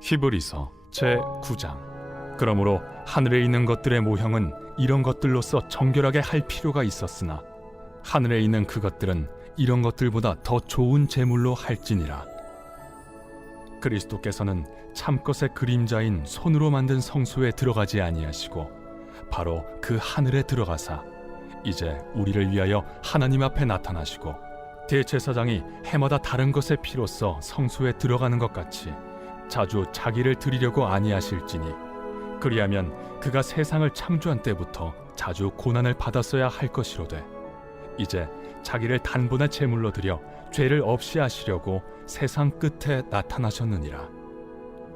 히브리서 제9장. 그러므로 하늘에 있는 것들의 모형은 이런 것들로서 정결하게 할 필요가 있었으나 하늘에 있는 그것들은 이런 것들보다 더 좋은 제물로 할지니라. 그리스도께서는 참것의 그림자인 손으로 만든 성소에 들어가지 아니하시고 바로 그 하늘에 들어가사 이제 우리를 위하여 하나님 앞에 나타나시고 대제사장이 해마다 다른 것의 피로써 성소에 들어가는 것 같이 자주 자기를 드리려고 아니하실지니 그리하면 그가 세상을 창조한 때부터 자주 고난을 받았어야 할 것이로되 이제 자기를 단번에 제물로 드려 죄를 없이 하시려고 세상 끝에 나타나셨느니라.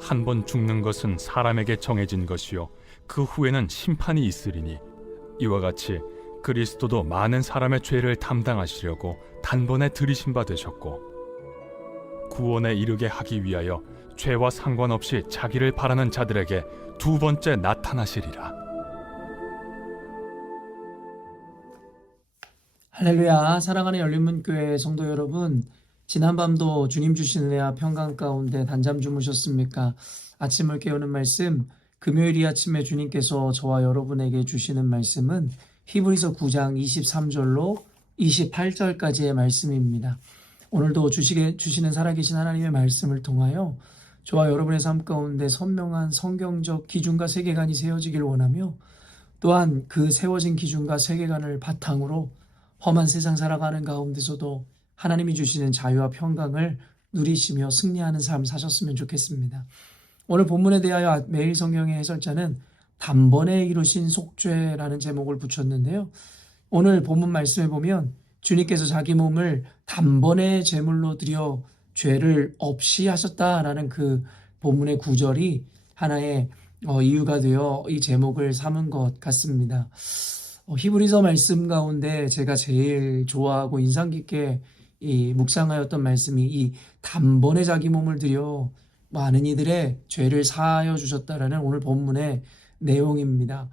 한 번 죽는 것은 사람에게 정해진 것이요 그 후에는 심판이 있으리니 이와 같이 그리스도도 많은 사람의 죄를 담당하시려고 단번에 들이신 바 되셨고 구원에 이르게 하기 위하여 죄와 상관없이 자기를 바라는 자들에게 두 번째 나타나시리라. 할렐루야. 사랑하는 열린문교회 성도 여러분, 지난밤도 주님 주신 은혜와 평강 가운데 단잠 주무셨습니까? 아침을 깨우는 말씀, 금요일 이 아침에 주님께서 저와 여러분에게 주시는 말씀은 히브리서 9장 23절로 28절까지의 말씀입니다. 오늘도 주시는 살아계신 하나님의 말씀을 통하여 저와 여러분의 삶 가운데 선명한 성경적 기준과 세계관이 세워지길 원하며 또한 그 세워진 기준과 세계관을 바탕으로 험한 세상 살아가는 가운데서도 하나님이 주시는 자유와 평강을 누리시며 승리하는 삶 사셨으면 좋겠습니다. 오늘 본문에 대하여 매일 성경의 해설자는 단번에 이루신 속죄라는 제목을 붙였는데요. 오늘 본문 말씀에 보면 주님께서 자기 몸을 단번에 제물로 드려 죄를 없이 하셨다라는 그 본문의 구절이 하나의 이유가 되어 이 제목을 삼은 것 같습니다. 히브리서 말씀 가운데 제가 제일 좋아하고 인상 깊게 묵상하였던 말씀이 이 단번에 자기 몸을 들여 많은 이들의 죄를 사하여 주셨다라는 오늘 본문의 내용입니다.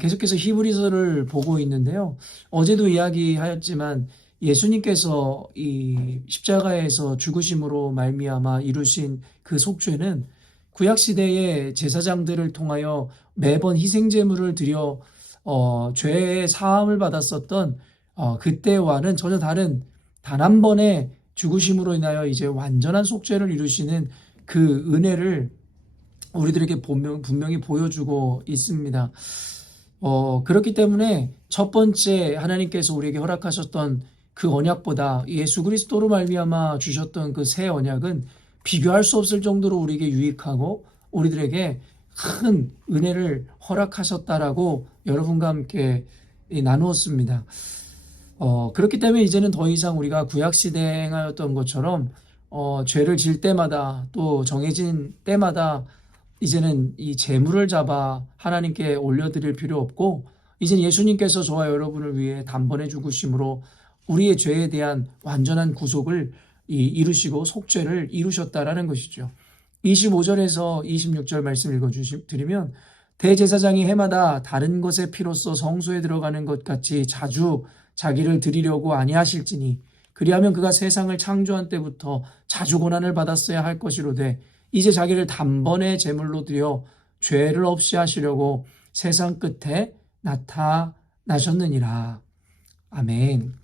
계속해서 히브리서를 보고 있는데요. 어제도 이야기하였지만 예수님께서 이 십자가에서 죽으심으로 말미암아 이루신 그 속죄는 구약 시대의 제사장들을 통하여 매번 희생제물을 드려 죄의 사함을 받았었던 그때와는 전혀 다른 단 한 번의 죽으심으로 인하여 이제 완전한 속죄를 이루시는 그 은혜를 우리들에게 분명히 보여주고 있습니다. 그렇기 때문에 첫 번째 하나님께서 우리에게 허락하셨던 그 언약보다 예수 그리스도로 말미암아 주셨던 그 새 언약은 비교할 수 없을 정도로 우리에게 유익하고 우리들에게 큰 은혜를 허락하셨다라고 여러분과 함께 나누었습니다. 그렇기 때문에 이제는 더 이상 우리가 구약시대에 행하였던 것처럼 죄를 질 때마다 또 정해진 때마다 이제는 이 제물을 잡아 하나님께 올려드릴 필요 없고 이제는 예수님께서 저와 여러분을 위해 단번에 죽으심으로 우리의 죄에 대한 완전한 구속을 이루시고 속죄를 이루셨다라는 것이죠. 25절에서 26절 말씀 읽어드리면 대제사장이 해마다 다른 것의 피로써 성소에 들어가는 것 같이 자주 자기를 드리려고 아니하실지니 그리하면 그가 세상을 창조한 때부터 자주 고난을 받았어야 할 것이로되 이제 자기를 단번에 제물로 드려 죄를 없이 하시려고 세상 끝에 나타나셨느니라. 아멘.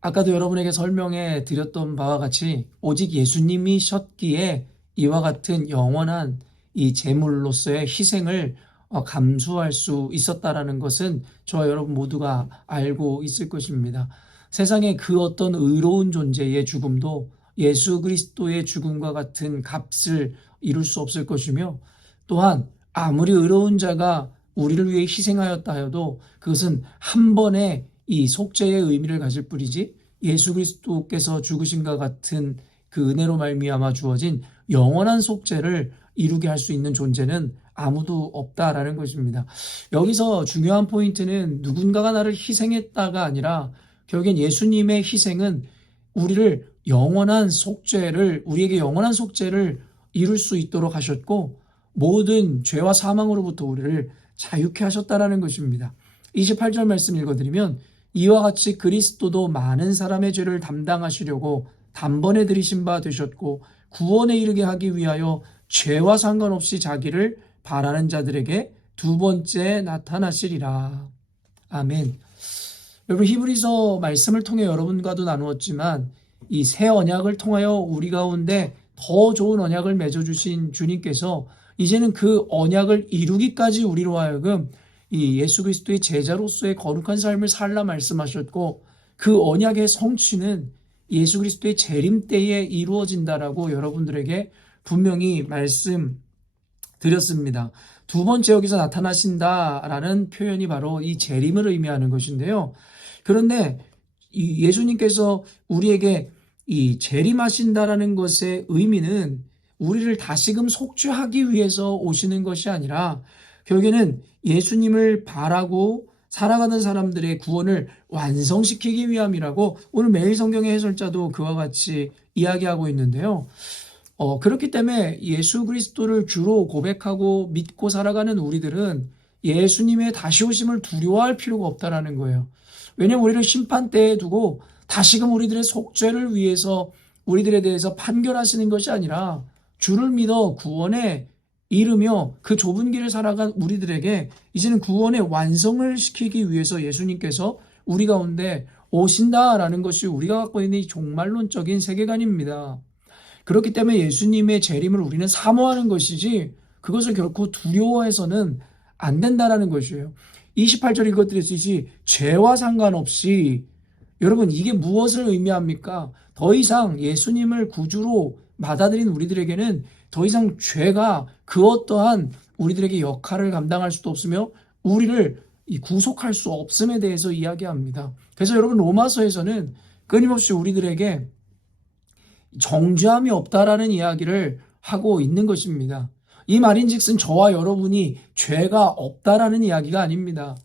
아까도 여러분에게 설명해 드렸던 바와 같이 오직 예수님이셨기에 이와 같은 영원한 이 제물로서의 희생을 감수할 수 있었다라는 것은 저와 여러분 모두가 알고 있을 것입니다. 세상에 그 어떤 의로운 존재의 죽음도 예수 그리스도의 죽음과 같은 값을 이룰 수 없을 것이며 또한 아무리 의로운 자가 우리를 위해 희생하였다 하여도 그것은 한 번에 이 속죄의 의미를 가질 뿐이지 예수 그리스도께서 죽으심과 같은 그 은혜로 말미암아 주어진 영원한 속죄를 이루게 할 수 있는 존재는 아무도 없다라는 것입니다. 여기서 중요한 포인트는 누군가가 나를 희생했다가 아니라 결국엔 예수님의 희생은 우리에게 영원한 속죄를 이룰 수 있도록 하셨고 모든 죄와 사망으로부터 우리를 자유케 하셨다라는 것입니다. 28절 말씀 읽어드리면 이와 같이 그리스도도 많은 사람의 죄를 담당하시려고 단번에 들이신 바 되셨고 구원에 이르게 하기 위하여 죄와 상관없이 자기를 바라는 자들에게 두 번째 나타나시리라. 아멘. 여러분, 히브리서 말씀을 통해 여러분과도 나누었지만 이 새 언약을 통하여 우리 가운데 더 좋은 언약을 맺어주신 주님께서 이제는 그 언약을 이루기까지 우리로 하여금 이 예수 그리스도의 제자로서의 거룩한 삶을 살라 말씀하셨고, 그 언약의 성취는 예수 그리스도의 재림 때에 이루어진다라고 여러분들에게 분명히 말씀드렸습니다. 두 번째 여기서 나타나신다라는 표현이 바로 이 재림을 의미하는 것인데요. 그런데 이 예수님께서 우리에게 이 재림하신다라는 것의 의미는 우리를 다시금 속죄하기 위해서 오시는 것이 아니라 결국에는 예수님을 바라고 살아가는 사람들의 구원을 완성시키기 위함이라고 오늘 매일 성경의 해설자도 그와 같이 이야기하고 있는데요. 그렇기 때문에 예수 그리스도를 주로 고백하고 믿고 살아가는 우리들은 예수님의 다시 오심을 두려워할 필요가 없다라는 거예요. 왜냐하면 우리를 심판대에 두고 다시금 우리들의 속죄를 위해서 우리들에 대해서 판결하시는 것이 아니라 주를 믿어 구원에 이르며 그 좁은 길을 살아간 우리들에게 이제는 구원의 완성을 시키기 위해서 예수님께서 우리 가운데 오신다라는 것이 우리가 갖고 있는 이 종말론적인 세계관입니다. 그렇기 때문에 예수님의 재림을 우리는 사모하는 것이지 그것을 결코 두려워해서는 안 된다라는 것이에요. 28절 읽어드렸듯이 죄와 상관없이, 여러분 이게 무엇을 의미합니까? 더 이상 예수님을 구주로 받아들인 우리들에게는 더 이상 죄가 그 어떠한 우리들에게 역할을 감당할 수도 없으며 우리를 구속할 수 없음에 대해서 이야기합니다. 그래서 여러분 로마서에서는 끊임없이 우리들에게 정죄함이 없다라는 이야기를 하고 있는 것입니다. 이 말인즉슨 저와 여러분이 죄가 없다라는 이야기가 아닙니다.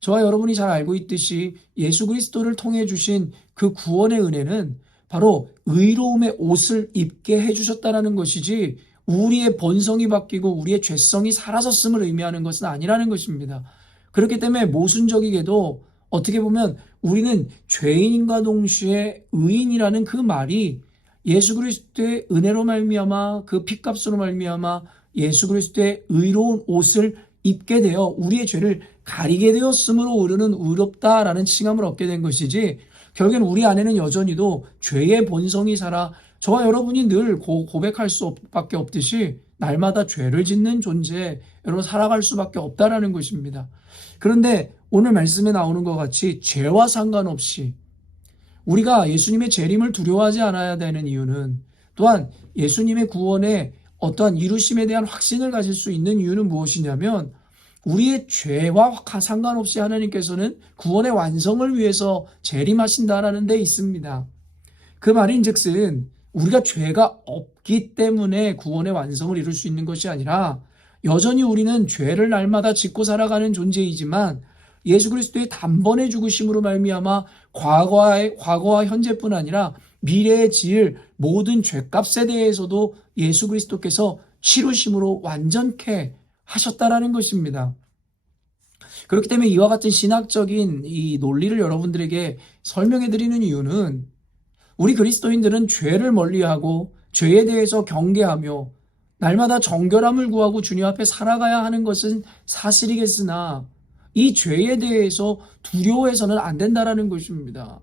저와 여러분이 잘 알고 있듯이 예수 그리스도를 통해 주신 그 구원의 은혜는 바로 의로움의 옷을 입게 해주셨다라는 것이지 우리의 본성이 바뀌고 우리의 죄성이 사라졌음을 의미하는 것은 아니라는 것입니다. 그렇기 때문에 모순적이게도 어떻게 보면 우리는 죄인과 동시에 의인이라는 그 말이 예수 그리스도의 은혜로 말미암아 그 핏값으로 말미암아 예수 그리스도의 의로운 옷을 입게 되어 우리의 죄를 가리게 되었으므로 우리는 의롭다라는 칭함을 얻게 된 것이지, 결국엔 우리 안에는 여전히도 죄의 본성이 살아 저와 여러분이 늘 고백할 수밖에 없듯이 날마다 죄를 짓는 존재로 살아갈 수밖에 없다라는 것입니다. 그런데 오늘 말씀에 나오는 것 같이 죄와 상관없이 우리가 예수님의 재림을 두려워하지 않아야 되는 이유는, 또한 예수님의 구원에 어떠한 이루심에 대한 확신을 가질 수 있는 이유는 무엇이냐면, 우리의 죄와 상관없이 하나님께서는 구원의 완성을 위해서 재림하신다라는 데 있습니다. 그 말인즉슨 우리가 죄가 없기 때문에 구원의 완성을 이룰 수 있는 것이 아니라 여전히 우리는 죄를 날마다 짓고 살아가는 존재이지만 예수 그리스도의 단번에 죽으심으로 말미암아 과거와 현재뿐 아니라 미래에 지을 모든 죄값에 대해서도 예수 그리스도께서 치루심으로 완전케 하셨다라는 것입니다. 그렇기 때문에 이와 같은 신학적인 이 논리를 여러분들에게 설명해 드리는 이유는, 우리 그리스도인들은 죄를 멀리하고 죄에 대해서 경계하며 날마다 정결함을 구하고 주님 앞에 살아가야 하는 것은 사실이겠으나 이 죄에 대해서 두려워해서는 안 된다라는 것입니다.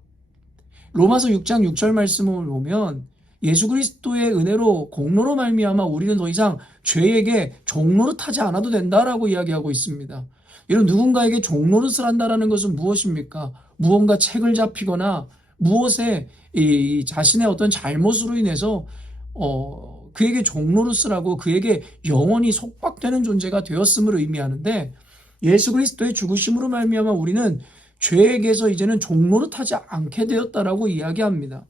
로마서 6장 6절 말씀을 보면 예수 그리스도의 은혜로 공로로 말미암아 우리는 더 이상 죄에게 종노릇하지 않아도 된다라고 이야기하고 있습니다. 이런 누군가에게 종노릇을 한다라는 것은 무엇입니까? 무언가 책을 잡히거나 무엇에 이 자신의 어떤 잘못으로 인해서 그에게 종노릇을 하고 그에게 영원히 속박되는 존재가 되었음을 의미하는데, 예수 그리스도의 죽으심으로 말미암아 우리는 죄에게서 이제는 종노릇하지 않게 되었다라고 이야기합니다.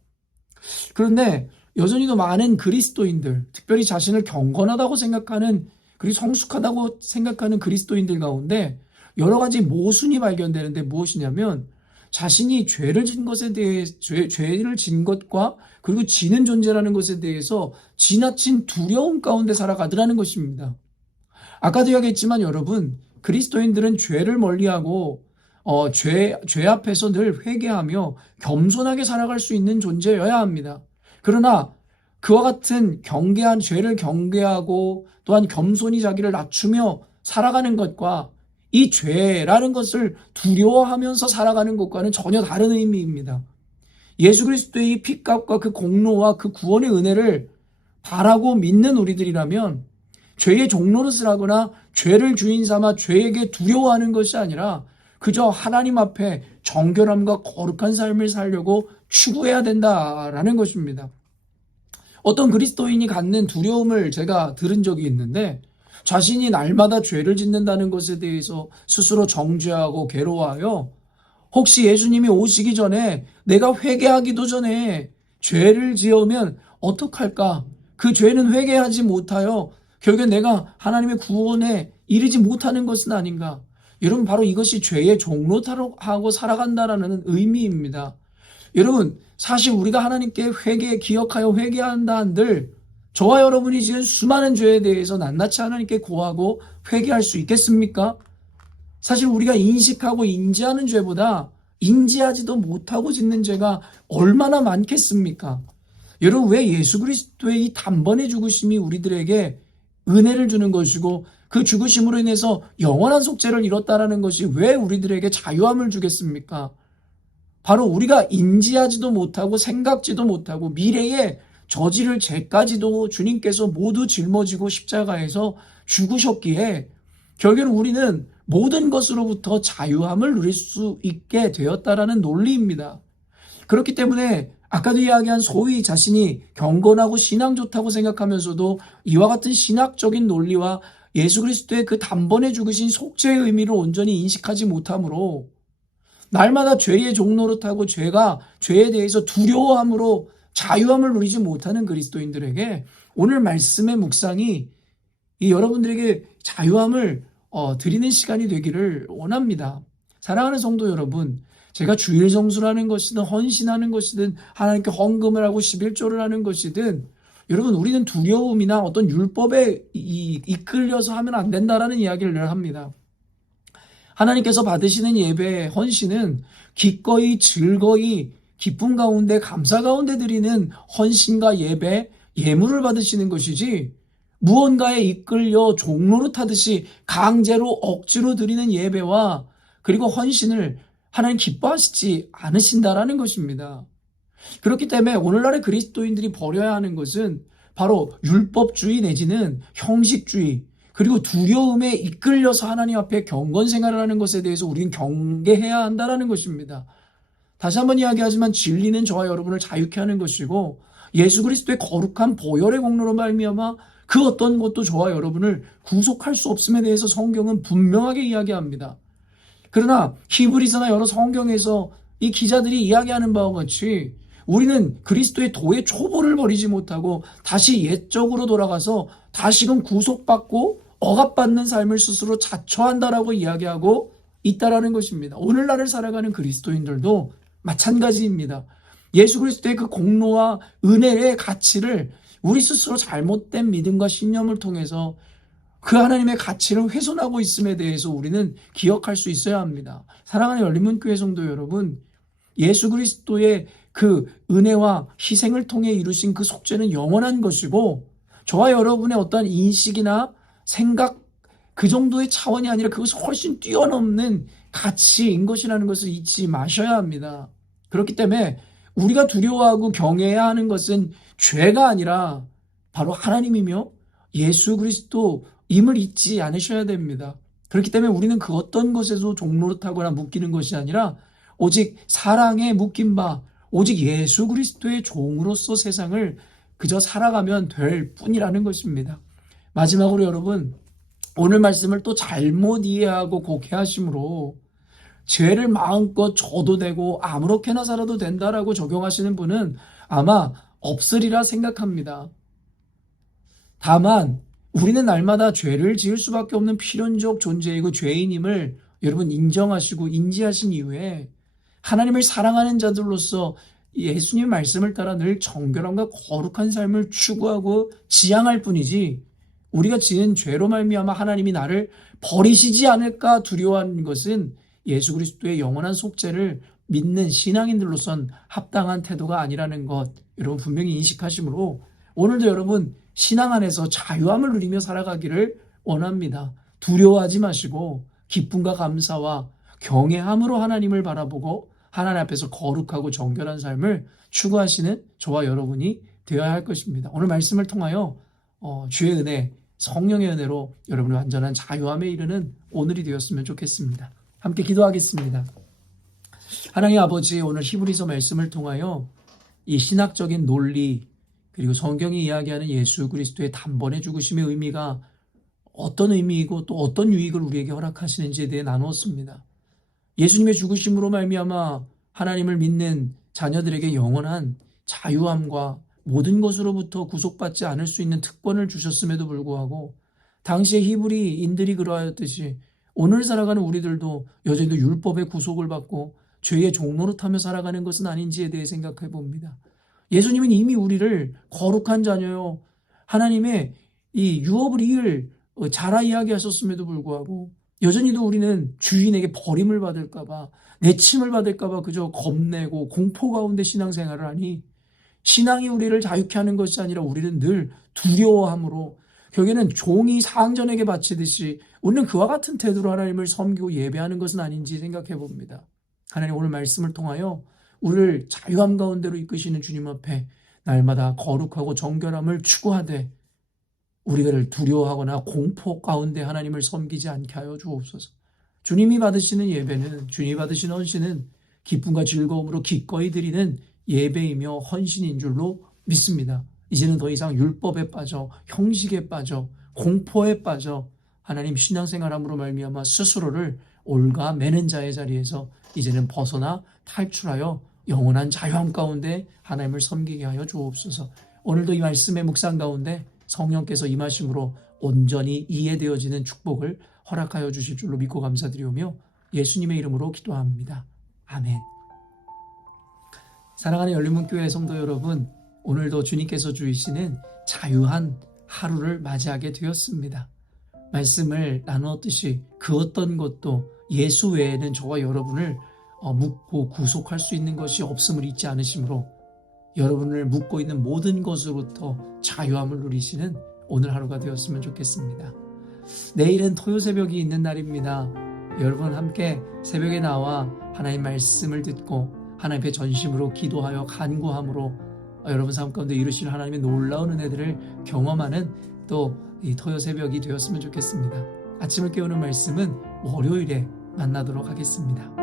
그런데 여전히도 많은 그리스도인들, 특별히 자신을 경건하다고 생각하는 그리고 성숙하다고 생각하는 그리스도인들 가운데 여러 가지 모순이 발견되는데, 무엇이냐면 자신이 죄를 진 것에 대해 죄를 진 것과 그리고 지는 존재라는 것에 대해서 지나친 두려움 가운데 살아가더라는 것입니다. 아까도 이야기했지만 여러분, 그리스도인들은 죄를 멀리하고 죄 앞에서 늘 회개하며 겸손하게 살아갈 수 있는 존재여야 합니다. 그러나 그와 같은 경계한 죄를 경계하고 또한 겸손히 자기를 낮추며 살아가는 것과 이 죄라는 것을 두려워하면서 살아가는 것과는 전혀 다른 의미입니다. 예수 그리스도의 이 피값과 그 공로와 그 구원의 은혜를 바라고 믿는 우리들이라면 죄의 종노릇을 하거나 죄를 주인 삼아 죄에게 두려워하는 것이 아니라 그저 하나님 앞에 정결함과 거룩한 삶을 살려고 추구해야 된다라는 것입니다. 어떤 그리스도인이 갖는 두려움을 제가 들은 적이 있는데 자신이 날마다 죄를 짓는다는 것에 대해서 스스로 정죄하고 괴로워하여 혹시 예수님이 오시기 전에 내가 회개하기도 전에 죄를 지으면 어떡할까? 그 죄는 회개하지 못하여 결국엔 내가 하나님의 구원에 이르지 못하는 것은 아닌가? 여러분 바로 이것이 죄의 종로하고 살아간다라는 의미입니다. 여러분 사실 우리가 하나님께 기억하여 회개한다 한들 저와 여러분이 지은 수많은 죄에 대해서 낱낱이 하나님께 고하고 회개할 수 있겠습니까? 사실 우리가 인식하고 인지하는 죄보다 인지하지도 못하고 짓는 죄가 얼마나 많겠습니까? 여러분 왜 예수 그리스도의 이 단번에 죽으심이 우리들에게 은혜를 주는 것이고 그 죽으심으로 인해서 영원한 속죄를 이뤘다라는 것이 왜 우리들에게 자유함을 주겠습니까? 바로 우리가 인지하지도 못하고 생각지도 못하고 미래에 저지를 죄까지도 주님께서 모두 짊어지고 십자가에서 죽으셨기에 결국은 우리는 모든 것으로부터 자유함을 누릴 수 있게 되었다라는 논리입니다. 그렇기 때문에 아까도 이야기한 소위 자신이 경건하고 신앙 좋다고 생각하면서도 이와 같은 신학적인 논리와 예수 그리스도의 그 단번에 죽으신 속죄의 의미를 온전히 인식하지 못하므로 날마다 죄의 종노릇하고 죄에 대해서 두려워함으로 자유함을 누리지 못하는 그리스도인들에게 오늘 말씀의 묵상이 이 여러분들에게 자유함을 드리는 시간이 되기를 원합니다. 사랑하는 성도 여러분, 제가 주일 성수라는 것이든 헌신하는 것이든 하나님께 헌금을 하고 11조를 하는 것이든 여러분 우리는 두려움이나 어떤 율법에 이끌려서 하면 안 된다라는 이야기를 늘 합니다. 하나님께서 받으시는 예배 헌신은 기꺼이 즐거이 기쁨 가운데 감사 가운데 드리는 헌신과 예배 예물을 받으시는 것이지 무언가에 이끌려 종노릇하듯이 강제로 억지로 드리는 예배와 그리고 헌신을 하나님 기뻐하시지 않으신다라는 것입니다. 그렇기 때문에 오늘날의 그리스도인들이 버려야 하는 것은 바로 율법주의 내지는 형식주의 그리고 두려움에 이끌려서 하나님 앞에 경건 생활을 하는 것에 대해서 우리는 경계해야 한다는 것입니다. 다시 한번 이야기하지만 진리는 저와 여러분을 자유케 하는 것이고 예수 그리스도의 거룩한 보혈의 공로로 말미암아 그 어떤 것도 저와 여러분을 구속할 수 없음에 대해서 성경은 분명하게 이야기합니다. 그러나 히브리서나 여러 성경에서 이 기자들이 이야기하는 바와 같이 우리는 그리스도의 도의 초보를 버리지 못하고 다시 옛적으로 돌아가서 다시금 구속받고 억압받는 삶을 스스로 자처한다라고 이야기하고 있다라는 것입니다. 오늘날을 살아가는 그리스도인들도 마찬가지입니다. 예수 그리스도의 그 공로와 은혜의 가치를 우리 스스로 잘못된 믿음과 신념을 통해서 그 하나님의 가치를 훼손하고 있음에 대해서 우리는 기억할 수 있어야 합니다. 사랑하는 열린문교회 성도 여러분, 예수 그리스도의 그 은혜와 희생을 통해 이루신 그 속죄는 영원한 것이고 저와 여러분의 어떠한 인식이나 생각 그 정도의 차원이 아니라 그것을 훨씬 뛰어넘는 가치인 것이라는 것을 잊지 마셔야 합니다. 그렇기 때문에 우리가 두려워하고 경외해야 하는 것은 죄가 아니라 바로 하나님이며 예수 그리스도임을 잊지 않으셔야 됩니다. 그렇기 때문에 우리는 그 어떤 것에도 종노릇하거나 묶이는 것이 아니라 오직 사랑에 묶인 바 오직 예수 그리스도의 종으로서 세상을 그저 살아가면 될 뿐이라는 것입니다. 마지막으로 여러분 오늘 말씀을 또 잘못 이해하고 곡해하심으로 죄를 마음껏 져도 되고 아무렇게나 살아도 된다라고 적용하시는 분은 아마 없으리라 생각합니다. 다만 우리는 날마다 죄를 지을 수밖에 없는 필연적 존재이고 죄인임을 여러분 인정하시고 인지하신 이후에 하나님을 사랑하는 자들로서 예수님 말씀을 따라 늘 정결함과 거룩한 삶을 추구하고 지향할 뿐이지 우리가 지은 죄로 말미암아 하나님이 나를 버리시지 않을까 두려워하는 것은 예수 그리스도의 영원한 속죄를 믿는 신앙인들로선 합당한 태도가 아니라는 것 여러분 분명히 인식하시므로 오늘도 여러분 신앙 안에서 자유함을 누리며 살아가기를 원합니다. 두려워하지 마시고 기쁨과 감사와 경외함으로 하나님을 바라보고 하나님 앞에서 거룩하고 정결한 삶을 추구하시는 저와 여러분이 되어야 할 것입니다. 오늘 말씀을 통하여 주의 은혜, 성령의 은혜로 여러분의 완전한 자유함에 이르는 오늘이 되었으면 좋겠습니다. 함께 기도하겠습니다. 하나님 아버지, 오늘 히브리서 말씀을 통하여 이 신학적인 논리 그리고 성경이 이야기하는 예수 그리스도의 단번에 죽으심의 의미가 어떤 의미이고 또 어떤 유익을 우리에게 허락하시는지에 대해 나누었습니다. 예수님의 죽으심으로 말미암아 하나님을 믿는 자녀들에게 영원한 자유함과 모든 것으로부터 구속받지 않을 수 있는 특권을 주셨음에도 불구하고 당시의 히브리인들이 그러하였듯이 오늘 살아가는 우리들도 여전히 율법의 구속을 받고 죄의 종노릇하며 살아가는 것은 아닌지에 대해 생각해 봅니다. 예수님은 이미 우리를 거룩한 자녀요 하나님의 이 유업을 이을 자라 이야기하셨음에도 불구하고 여전히도 우리는 주인에게 버림을 받을까봐 내침을 받을까봐 그저 겁내고 공포 가운데 신앙생활을 하니 신앙이 우리를 자유케 하는 것이 아니라 우리는 늘 두려워함으로 결국에는 종이 상전에게 바치듯이 우리는 그와 같은 태도로 하나님을 섬기고 예배하는 것은 아닌지 생각해 봅니다. 하나님 오늘 말씀을 통하여 우리를 자유함 가운데로 이끄시는 주님 앞에 날마다 거룩하고 정결함을 추구하되 우리를 두려워하거나 공포 가운데 하나님을 섬기지 않게 하여 주옵소서. 주님이 받으시는 예배는, 주님이 받으시는 헌신은 기쁨과 즐거움으로 기꺼이 드리는 예배이며 헌신인 줄로 믿습니다. 이제는 더 이상 율법에 빠져 형식에 빠져 공포에 빠져 하나님 신앙생활함으로 말미암아 스스로를 올가매는 자의 자리에서 이제는 벗어나 탈출하여 영원한 자유함 가운데 하나님을 섬기게 하여 주옵소서. 오늘도 이 말씀의 묵상 가운데 성령께서 임하심으로 온전히 이해되어지는 축복을 허락하여 주실 줄로 믿고 감사드리오며 예수님의 이름으로 기도합니다. 아멘. 사랑하는 열린문교회 성도 여러분, 오늘도 주님께서 주시는 자유한 하루를 맞이하게 되었습니다. 말씀을 나누었듯이 그 어떤 것도 예수 외에는 저와 여러분을 묶고 구속할 수 있는 것이 없음을 잊지 않으시므로 여러분을 묶고 있는 모든 것으로부터 자유함을 누리시는 오늘 하루가 되었으면 좋겠습니다. 내일은 토요 새벽이 있는 날입니다. 여러분 함께 새벽에 나와 하나님 말씀을 듣고 하나님 앞에 전심으로 기도하여 간구함으로 여러분 삶 가운데 이루시는 하나님의 놀라운 은혜들을 경험하는 또 이 토요 새벽이 되었으면 좋겠습니다. 아침을 깨우는 말씀은 월요일에 만나도록 하겠습니다.